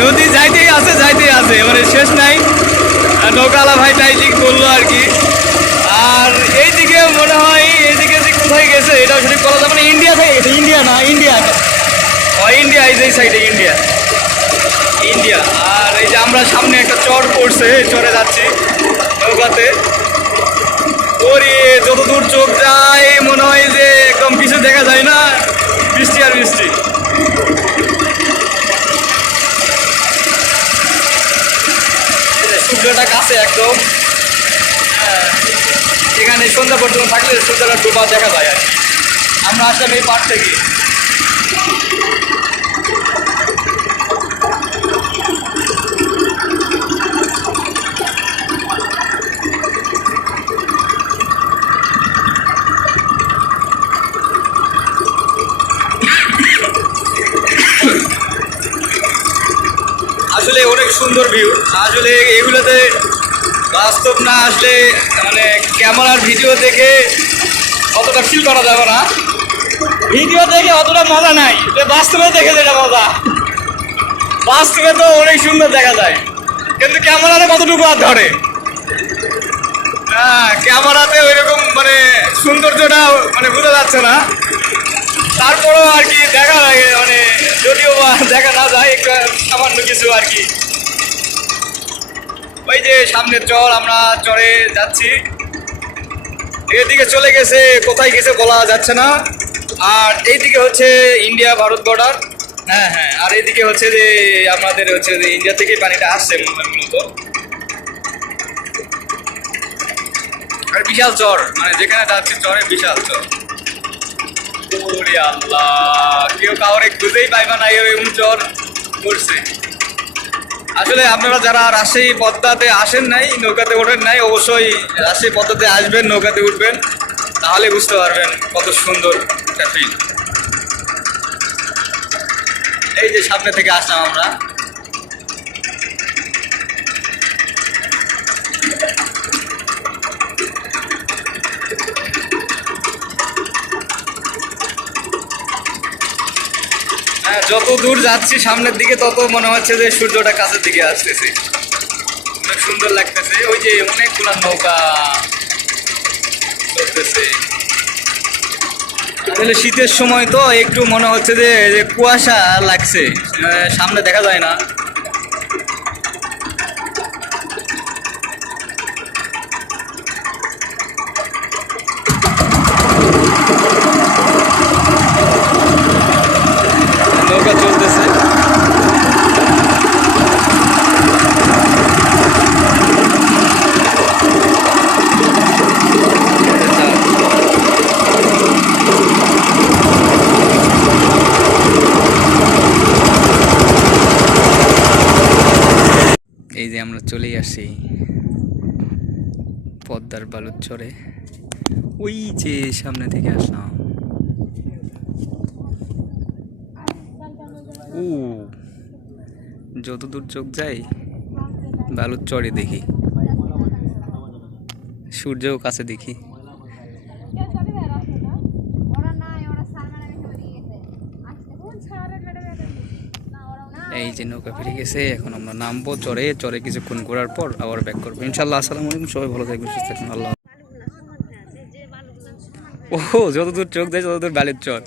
নদী যাইতেই আছে যাইতেই আছে। মানে শেষ নাই। নৌকালা ভাই তাই ঠিক বলল আর কি। আর এইদিকে মনে হয়, এইদিকে যে কোথায় গেছে, এটাও সঠিক বলা যাবে না। ইন্ডিয়া থেকে গেছে ইন্ডিয়া না, ইন্ডিয়া। ইন্ডিয়া, এই যে সাইডে ইন্ডিয়া। ইন্ডিয়া। আর এই যে আমরা সামনে একটা চর পড়ছে চরে যাচ্ছি নৌকাতে। ওরে যত দূর চোখ যায়, মনে হয় যে একদম কিছু দেখা যায় না। বৃষ্টি আর বৃষ্টি এই যে কাছে একদম। এখানে সন্ধ্যা পর্যন্ত থাকলে সূর্যটা ডোবা দেখা যায় আর আমরা আসলাম এই পার থেকে। আসলে অনেক সুন্দর ভিউ। আসলে এগুলোতে বাস্তব না আসলে মানে ক্যামেরার ভিডিও দেখে অতটা ফিল করা যাবে না। ভিডিও দেখে অতটা মজা নাই, যে বাস্তবে দেখে যেটা মজা। বাস্তবে তো অনেক সুন্দর দেখা যায়, কিন্তু ক্যামেরাতে কতটুকু আর ধরে? হ্যাঁ ক্যামেরাতে ওইরকম মানে সৌন্দর্যটা মানে বোঝা যাচ্ছে না। তারপরও আর কি দেখা লাগে মানে যদিও দেখা না যায়, একটু সামান্য কিছু আর কি। ওই যে সামনের চর, আমরা চরে যাচ্ছি। এদিকে চলে গেছে, কোথায় গেছে বলা যাচ্ছে না। আর এইদিকে হচ্ছে ইন্ডিয়া ভারত বর্ডার হ্যাঁ হ্যাঁ আর এইদিকে হচ্ছে যে আমাদের হচ্ছে যে ইন্ডিয়া থেকে পানিটা আসছে মূলত। আর বিশাল চর মানে যেখানে যাচ্ছে চরে বিশাল চর। আল্লাহ, কেউ কাউরে খুঁজেই পাইবা না এরকম চর। করছে আসলে আপনারা যারা রাজশাহী পদ্মাতে আসেন নাই, নৌকাতে ওঠেন নাই, অবশ্যই রাজশাহী পদ্মাতে আসবেন, নৌকাতে উঠবেন, তাহলে বুঝতে পারবেন কত সুন্দর ফিল এই যে সামনে থেকে আসলাম আমরা। যত দূর যাচ্ছি সামনের দিকে, তত মনে হচ্ছে যে সূর্যটা কাছের দিকে আসতেছে। অনেক সুন্দর লাগতেছে। ওই যে অনেকগুলো নৌকা চলতেছে। শীতের সময় তো একটু মনে হচ্ছে যে কুয়াশা লাগছে। সামনে দেখা যায় না নৌকা চলতেছে এই যে আমরা চলেই আসি পদ্মার বালুর চরে। ওই যে সামনে থেকে আসলাম। ও, যতদূর চোখ যাই বালুর চরে দেখি। সূর্যও কাছে দেখি। এই যে নৌকা ফিরে গেছে এখন আমরা নামবো চরে চরে কিছুক্ষণ ঘোরার পর আবার ব্যাক করব। ইনশাল্লাহ আসসালামু আলাইকুম সবাই ভালো থাকবেন সুস্থ থাকবেন আল্লাহ ও যতদূর চোখ দেয় ততদূর বালির চর।